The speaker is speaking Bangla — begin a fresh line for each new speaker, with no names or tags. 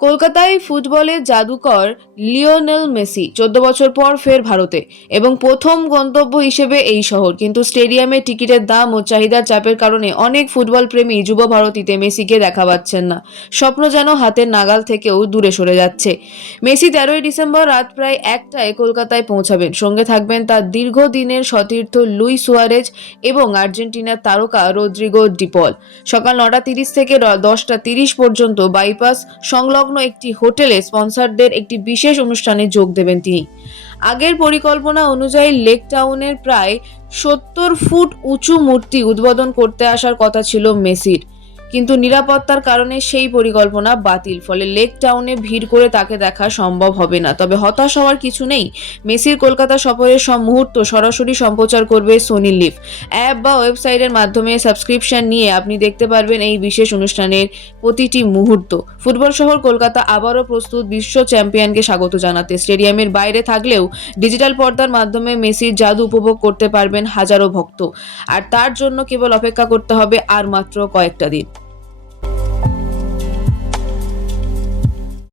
কলকাতায় ফুটবলের জাদুকর লিওনেল মেসি চোদ্দ বছর পর ফের ভারতে এবং প্রথম গন্তব্য হিসেবে এই শহর। কিন্তু স্টেডিয়ামে টিকিটের দাম ও চাহিদার চাপের কারণে অনেক ফুটবল প্রেমী যুব ভারতীতে মেসিকে দেখা পাচ্ছেন না। স্বপ্ন যেন হাতের নাগাল থেকেও দূরে সরে যাচ্ছে। মেসি তেরোই ডিসেম্বর রাত প্রায় একটায় কলকাতায় পৌঁছাবেন। সঙ্গে থাকবেন তার দীর্ঘদিনের সতীর্থ লুই সুয়ারেজ এবং আর্জেন্টিনার তারকা রদ্রিগো ডিপল। সকাল নটা তিরিশ থেকে দশটা তিরিশ পর্যন্ত বাইপাস সংলগ্ন একটি হোটেলে স্পন্সরদের একটি বিশেষ অনুষ্ঠানে যোগ দেবেন তিনি। আগের পরিকল্পনা অনুযায়ী লেক টাউনের প্রায় সত্তর ফুট উঁচু মূর্তি উদ্বোধন করতে আসার কথা ছিল মেসির। কিন্তু নিরাপত্তার কারণে সেই পরিকল্পনা বাতিল, ফলে লেক টাউনে ভিড় করে তাকে দেখা সম্ভব হবে না। তবে হতাশ হওয়ার কিছু নেই। মেসির কলকাতা সফরের সব মুহূর্ত সরাসরি সম্প্রচার করবে সোনি লিভ। অ্যাপ বা ওয়েবসাইটের মাধ্যমে সাবস্ক্রিপশন নিয়ে আপনি দেখতে পারবেন এই বিশেষ অনুষ্ঠানের প্রতিটি মুহূর্ত। ফুটবল শহর কলকাতা আবারও প্রস্তুত বিশ্ব চ্যাম্পিয়নকে স্বাগত জানাতে। স্টেডিয়ামের বাইরে থাকলেও ডিজিটাল পর্দার মাধ্যমে মেসির জাদু উপভোগ করতে পারবেন হাজারো ভক্ত। আর তার জন্য কেবল অপেক্ষা করতে হবে আর মাত্র কয়েকটা দিন।